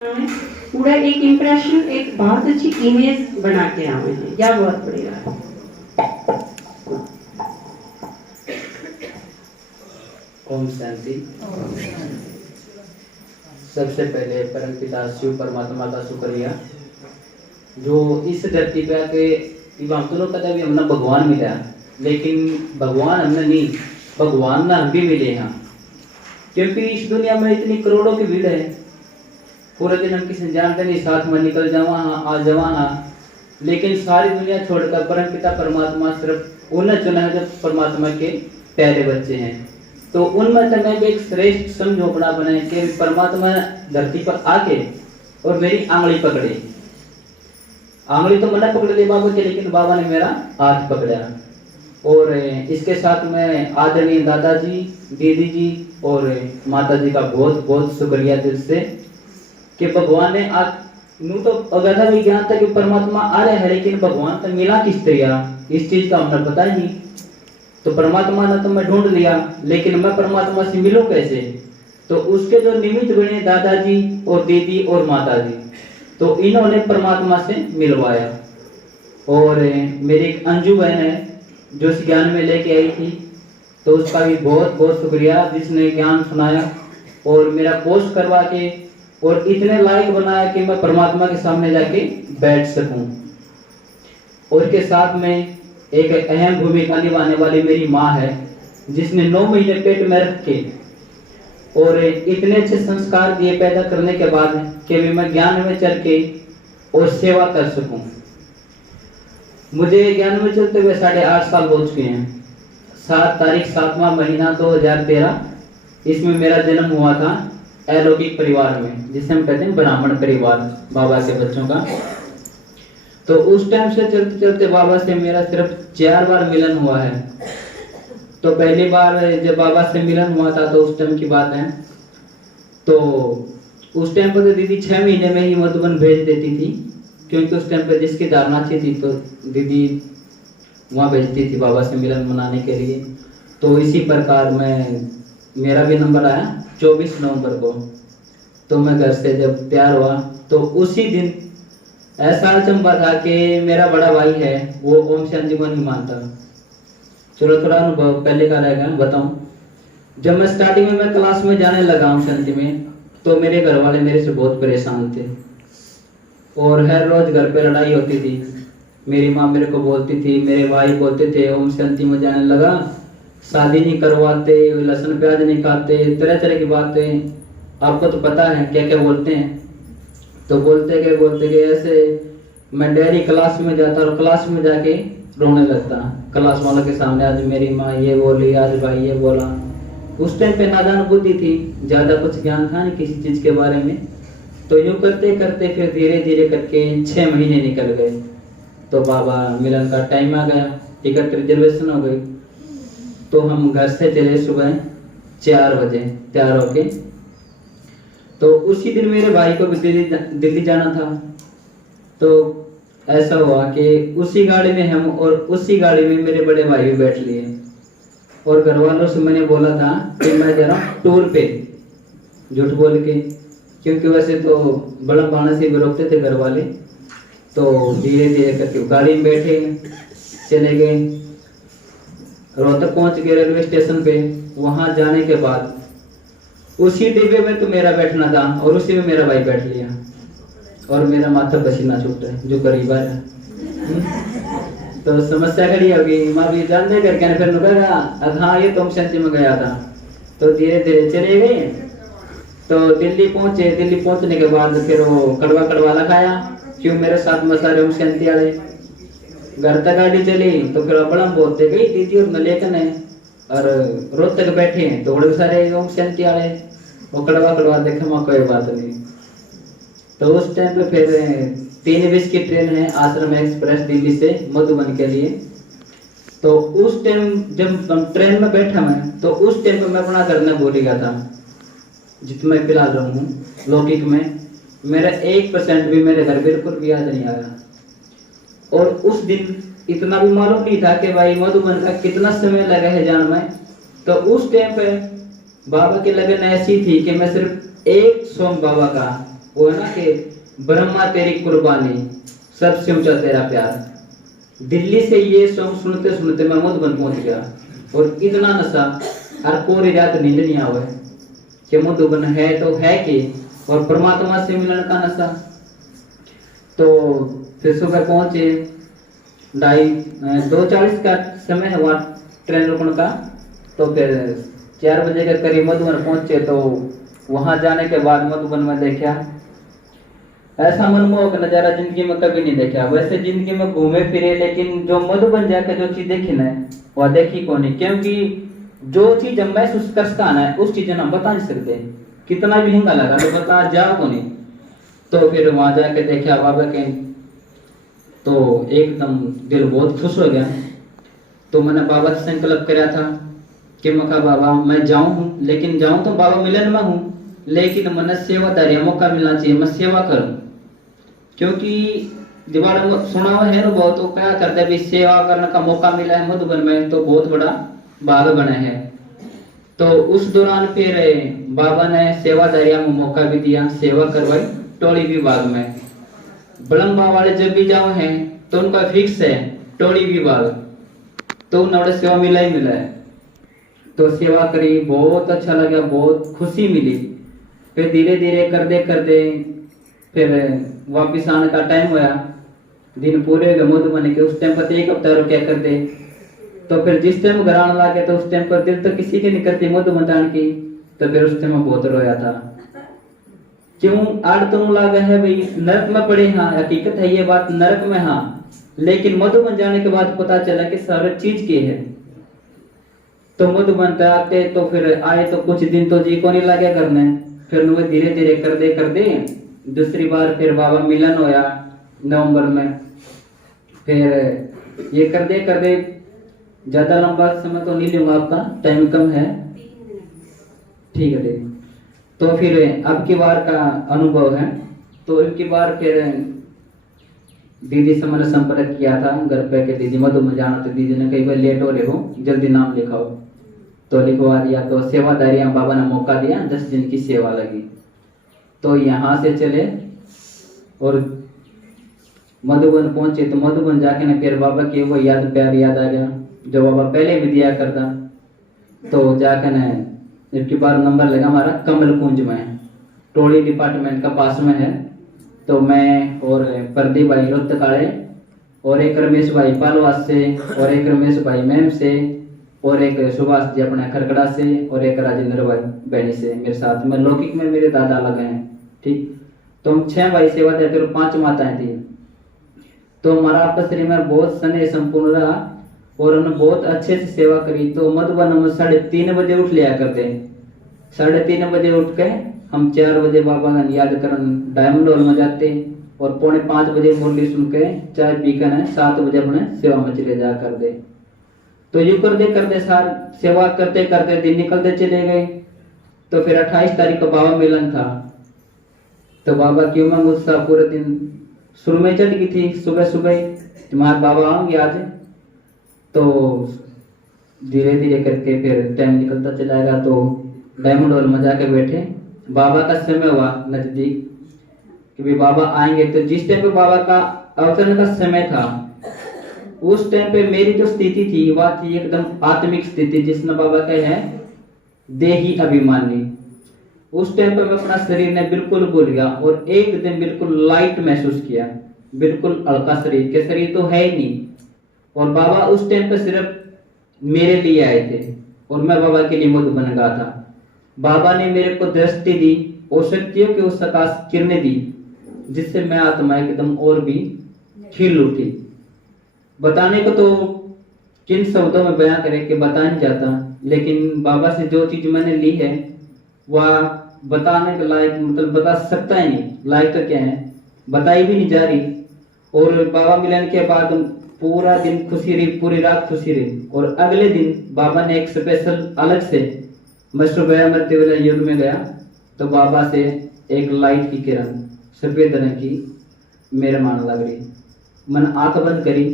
पूरा एक इम्प्रेशन, एक बहुत अच्छी इमेज बना के आए हैं। क्या बहुत बढ़िया। ओम शांति। सबसे पहले परम पिता शिव परमात्मा का शुक्रिया जो इस धरती पे आके हम तो लोग कदा भी हमने भगवान मिला, लेकिन भगवान हमने नहीं, भगवान ना हम भी मिले हैं। क्योंकि इस दुनिया में इतनी करोड़ों की भीड़ है, पूरे दिन हम किसी जानते नहीं, साथ में निकल जावा आ जावा, लेकिन सारी दुनिया छोड़कर परम पिता परमात्मा सिर्फ उन्हें चुना है जो परमात्मा के प्यारे बच्चे हैं। तो उनमें से मैं भी एक श्रेष्ठ समझो अपना बनाए कि परमात्मा धरती पर आके और मेरी आंगली पकड़े। आंगली तो मैंने पकड़ ली बाबा के, लेकिन बाबा ने मेरा हाथ पकड़ा। और इसके साथ में आदरणीय दादाजी, दीदी जी और माता जी का बहुत बहुत शुक्रिया दिल से कि भगवान ने नू तो अगर विज्ञान था कि परमात्मा आ रहे हैं, लेकिन भगवान तो मिला किस तरह इस चीज का हमें पता ही नहीं। तो परमात्मा ने तो मैं ढूंढ लिया, लेकिन मैं परमात्मा से मिलूं कैसे? तो उसके जो निमित्त बने दादाजी और दीदी और माता जी, तो इन्होंने परमात्मा से मिलवाया। और मेरी एक अंजू बहन है जो इस ज्ञान में लेके आई थी, तो उसका भी बहुत बहुत शुक्रिया जिसने ज्ञान सुनाया और मेरा पोस्ट करवा के और इतने लायक बनाया कि मैं परमात्मा के सामने जाके बैठ सकूं। और के साथ में एक अहम भूमिका निभाने वाली मेरी माँ है, जिसने 9 महीने पेट में रख के और इतने अच्छे संस्कार दिए पैदा करने के बाद कि मैं ज्ञान में चल के और सेवा कर सकूं। मुझे ज्ञान में चलते हुए 8.5 साल हो चुके हैं। 7 तारीख 7वां महीना 2013 इसमें मेरा जन्म हुआ था अलौकिक परिवार में, जिसे हम कहते हैं ब्राह्मण परिवार, बाबा के बच्चों का। तो उस टाइम से चलते चलते बाबा से मेरा सिर्फ 4 बार मिलन हुआ है। तो पहली बार जब बाबा से मिलन हुआ था तो उस टाइम की बात है, तो उस टाइम पर तो दीदी 6 महीने में ही मधुबन भेज देती थी, क्योंकि उस टाइम पर जिसकी धारणा थी तो दीदी वहाँ भेजती थी बाबा से मिलन मनाने के लिए। तो इसी प्रकार मेरा भी नंबर आया 24 नवंबर को। तो मैं घर से जब तैयार हुआ तो उसी दिन ऐसा अचंभा था कि मेरा बड़ा भाई है वो ओम शांति को नहीं मानता। चलो थोड़ा अनुभव पहले का रहेगा बताऊं। जब मैं स्टार्टिंग में क्लास में जाने लगा ओम शांति में, तो मेरे घर वाले मेरे से बहुत परेशान थे और हर रोज घर पे लड़ाई होती थी। मेरी माँ मेरे को बोलती थी, मेरे भाई बोलते थे ओम शांति में जाने लगा, शादी नहीं करवाते, लहसुन प्याज नहीं खाते, तरह तरह की बातें, आपको तो पता है क्या क्या बोलते हैं। तो बोलते गए ऐसे मैं डेयरी क्लास में जाता और क्लास में जाके रोने लगता क्लास वालों के सामने, आज मेरी माँ ये बोली, आज भाई ये बोला। उस टाइम पे नादान बुद्धि थी, ज्यादा कुछ ज्ञान था नहीं किसी चीज के बारे में। तो यूं करते करते फिर धीरे धीरे करके 6 महीने निकल गए। तो बाबा मिलन का टाइम आ गया, टिकट रिजर्वेशन हो गई। तो हम घर से चले सुबह 4 बजे तैयार होके। तो उसी दिन मेरे भाई को भी दिल्ली जाना था। तो ऐसा हुआ कि उसी गाड़ी में हम और उसी गाड़ी में मेरे बड़े भाई भी बैठ लिए। और घर वालों से मैंने बोला था कि मैं जा रहा हूँ टूर पे, झूठ बोल के, क्योंकि वैसे तो बड़ा बाणा से भी रोकते थे घर वाले। तो धीरे धीरे करके गाड़ी में बैठे चले गए, रोहतक पहुंच गए रेलवे स्टेशन पे। वहां जाने के बाद उसी डिब्बे में तो मेरा बैठना था और उसी में मेरा भाई बैठ लिया और मेरा माथा पसीना छूट रहा है जो करीब है। तो समस्या खड़ी हो गई, माँ भी जानते करके फिर नुका हाँ ये तुम शांति में गया था। तो धीरे धीरे चले गए। तो दिल्ली पहुंचे, दिल्ली पहुंचने के बाद फिर वो कड़वा कड़वा लगाया, क्यों मेरे साथ में सारे ओम शांति वाले। घर तक गाड़ी चली तो फिर बड़ा बोलते गई दीदी और मैं लेकर है और रोहतक बैठे हैं तो बड़े सारे ओम शांति वाले, वो कड़वा कड़वा देखे मैं कोई बात नहीं। तो उस टाइम पे फिर 3:20 की ट्रेन है आश्रम एक्सप्रेस दिल्ली से मधुबन के लिए। तो उस टाइम जब ट्रेन में बैठा मैं, तो उस टाइम पे मैं अपना घर में भूल गया था जितना मैं फिलहाल रहूं लौकिक में। मेरा 1% भी मेरे घर बिल्कुल भी याद नहीं आया। और उस दिन इतना भी मालूम नहीं था कि भाई मधुबन का कितना समय लगा है जान में। तो उस टाइम पे बाबा की लगन ऐसी थी कि मैं सिर्फ एक सॉन्ग बाबा का वो है ना कि ब्रह्मा तेरी कुर्बानी, सबसे ऊंचा तेरा प्यार। दिल्ली से ये सॉन्ग सुनते सुनते मैं मधुबन पहुंच गया, और इतना नशा, हर पूरी रात नींद नहीं आवे कि मधुबन है तो है कि, और परमात्मा से मिलने का नशा। तो फिर सुबह पहुंचे, 2:40 का समय है वहाँ ट्रेन रुकने का। तो फिर 4 बजे के करीब मधुबन पहुंचे। तो वहां जाने के बाद मधुबन में देखा ऐसा मनमोहक नजारा जिंदगी में कभी नहीं देखा। वैसे जिंदगी में घूमे फिरे, लेकिन जो मधुबन जाके जो चीज देखी ना वह देखी को नहीं, क्योंकि जो चीज हम महसूस कर सकता है उस चीज हम बता नहीं सकते। कितना भी हिंगा लगा तो बता जाओ को नहीं। तो फिर वहां जाके देखा बाबा के, तो एकदम दिल बहुत खुश हो गया। तो मैंने बाबा से संकल्प कराया था कि मैं कहा बाबा मैं जाऊं हूं, लेकिन जाऊं तो बाबा मिलन में हूं, लेकिन मैंने सेवादारी मौका मिलना चाहिए, मैं सेवा करूं। क्योंकि दीवार में सुना हुआ है ना बहुत, तो क्या करते भी सेवा करने का मौका मिला है मधुबन में तो बहुत बड़ा भाग बना है। तो उस दौरान फिर बाबा ने सेवादारिया में मौका भी दिया, सेवा करवाई टोली विभाग में। बलम्बा वाले जब भी जाओ हैं तो उनका फिक्स है टोली विभाग, तो उन्होंने सेवा मिला ही मिला है। तो सेवा करी, बहुत अच्छा लगा, बहुत खुशी मिली। फिर धीरे धीरे करते करते फिर वापिस आने का टाइम हुआ, दिन पूरे हो गए मधुबन के। उस टाइम पर 1 हफ्ता रुके करते। तो फिर जिस टाइम घर आने लगे तो उस टाइम पर दिल तो किसी की निकलती मधुबन जान की। तो फिर उस टाइम में बहुत रोया था। क्यों आड़ तो लगा है भाई नरक में पड़े, हाँ हकीकत है ये बात, नरक में हाँ, लेकिन मधुबन जाने के बाद पता चला कि सारी चीज की है। तो मधुबन आते तो फिर आए तो कुछ दिन तो जी को नहीं लगे घर में। फिर मैं धीरे धीरे करते करते दूसरी बार फिर बाबा मिलन होया नवंबर में। फिर ये करते करते ज्यादा लंबा समय तो नहीं लूंगा, आपका टाइम कम है, ठीक है दीदी। तो फिर अब की बार का अनुभव है। तो इनकी बार फिर दीदी से मैंने संपर्क किया था घर पे कि दीदी मधुबन जाना। तो दीदी ने कई बार लेट हो रहे हो, जल्दी नाम लिखाओ। तो लिखवा दिया। तो सेवादारियां बाबा ने मौका दिया, 10 दिन की सेवा लगी। तो यहाँ से चले और मधुबन पहुंचे। तो मधुबन जाके ना फिर बाबा के वो याद प्यार याद आ गया जो बाबा पहले भी दिया करता। तो जाकर ना इसके बाद नंबर लगा हमारा कमल कुंज में, टोली डिपार्टमेंट का पास में है। तो मैं और प्रदीप भाई रोहतकाड़े और एक रमेश भाई पालवास से और एक रमेश भाई मैम से और एक सुभाष जी अपने खरकड़ा से और एक राजेंद्र भाई बैनी से मेरे साथ में। लौकिक में मेरे दादा लगे हैं, ठीक। तो हम 6 भाई सेवा देते और 5 माताएं थी। तो हमारा आपस में बहुत स्नेह संपूर्ण रहा और उन्होंने बहुत अच्छे से सेवा करी। तो मधुबन हम 3:30 बजे उठ लिया करते। 3:30 बजे उठ के हम 4 बजे बाबा का याद करन डायमंड हॉल में जाते और 4:45 बजे मुरली सुन के चाय पी कर 7 बजे अपने सेवा में चले जा कर दे। तो यूं करते सार सेवा करते करते दिन निकलते चले गए। तो फिर 28 तारीख को बाबा मिलन था। तो बाबा की उमंग उत्साह पूरे दिन शुरू में चल गई थी। सुबह सुबह तुम्हारे बाबा आएंगे आज। तो धीरे धीरे करके फिर टाइम निकलता चला गया। तो डायमंड हॉल में जाके बैठे, बाबा का समय हुआ नजदीक कि भी बाबा आएंगे। तो जिस टाइम पे बाबा का अवतरण का समय था उस टाइम पे मेरी जो स्थिति थी वह थी एकदम आत्मिक स्थिति, जिसने बाबा कहे है देही अभिमानी। उस टाइम पे मैं अपना शरीर ने बिल्कुल भूल गया और एकदम बिल्कुल लाइट महसूस किया, बिल्कुल हल्का शरीर के शरीर तो है ही नहीं। और बाबा उस टाइम पे सिर्फ मेरे लिए आए थे और मैं बाबा के लिए मधुबन गया था। बाबा ने मेरे को दृष्टि दी और शक्तियों की उस आकाश किरणें दी, जिससे मैं आत्मा एकदम और भी खिल उठी। बताने को तो किन शब्दों में बयां करे कि बता नहीं जाता, लेकिन बाबा से जो चीज मैंने ली है वह बताने के लायक, मतलब बता सकता ही नहीं, लायक तो क्या है, बताई भी नहीं जा रही। और बाबा मिलन के बाद पूरा दिन खुशी रही, पूरी रात खुशी रही। और अगले दिन बाबा ने एक स्पेशल अलग से, मैं सुबह मरते वाले युग में गया तो बाबा से एक लाइट की किरण सफेद रंग की मेरे मान लग रही। मैंने आंख बंद करी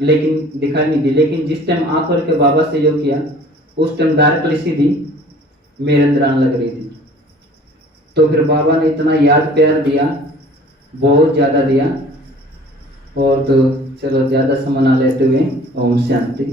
लेकिन दिखाई नहीं दी। लेकिन जिस टाइम आंख खोल के बाबा से योग किया उस टाइम डायरेक्टली सीधी मेरे अंदर आने लग रही थी। तो फिर बाबा ने इतना याद प्यार दिया, बहुत ज़्यादा दिया। और तो चलो ज़्यादा समय ना लेते हुए, ओम शांति।